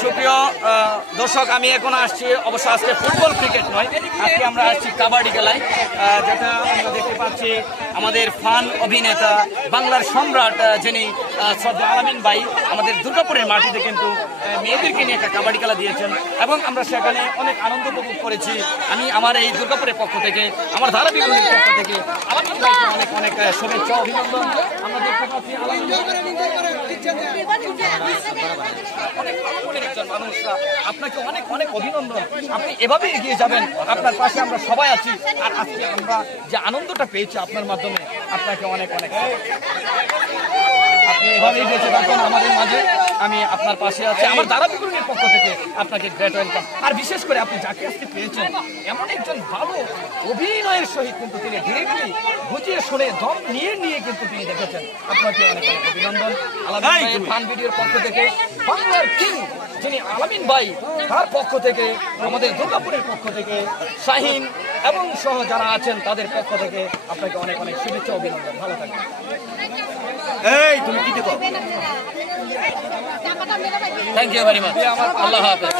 সুপ্রিয় দর্শক, আমি এখন আসছি অবশ্য আজকে ফুটবল ক্রিকেট নয়, আজকে আমরা আসছি কাবাডি খেলায়, যেটা আমরা দেখতে পাচ্ছি আমাদের ফান অভিনেতা বাংলার সম্রাট যিনি শ্রদ্ধা আলামিন ভাই আমাদের দুর্গাপুরের মাটিতে কিন্তু মেয়েদেরকে নিয়ে একটা কাবাডি খেলা দিয়েছেন এবং আমরা সেখানে অনেক আনন্দ উপভোগ করেছি। আমি আমার এই দুর্গাপুরের পক্ষ থেকে, আমার ধারাবিবরণীর পক্ষ থেকে আলামিন ভাইকে অনেক অনেক শুভেচ্ছা অভিনন্দন। আমরা দেখতে পাচ্ছি আপনাকে অনেক অনেক অভিনন্দন। আপনি এভাবে এগিয়ে যাবেন, আপনার পাশে আমরা সবাই আছি। আর আজকে আমরা যে আনন্দটা পেয়েছি আপনার মাধ্যমে, আপনাকে অনেক অনেক, আপনি এভাবেই বেঁচে থাকুন আমাদের মাঝে। আমি আপনার পাশে আছি, আমার ধারাবিবরণীর পক্ষ থেকে আপনাকে গ্রেট ওয়েলকাম। আর বিশেষ করে আপনি যাকে আজকে পেয়েছেন, এমন একজন ভালো অভিনয়ের সহিত কিন্তু তিনি ডিরেক্টলি বুঝিয়ে শুনে দম নিয়ে নিয়ে কিন্তু তিনি দেখেছেন। আপনাকে অনেক অনেক অভিনন্দন। আলামিন ফান ভিডিওর পক্ষ থেকে, বাংলার কিং যিনি আলামিন ভাই, তার পক্ষ থেকে, আমাদের দুর্গাপুরের পক্ষ থেকে, শাহিন এবং সহ যারা আছেন তাদের পক্ষ থেকে আপনাকে অনেক অনেক শুভেচ্ছা অভিনন্দন। ভালো থাকবেন। এই তুমি কি দেখো? Thank you very much. আল্লাহ হাফেজ।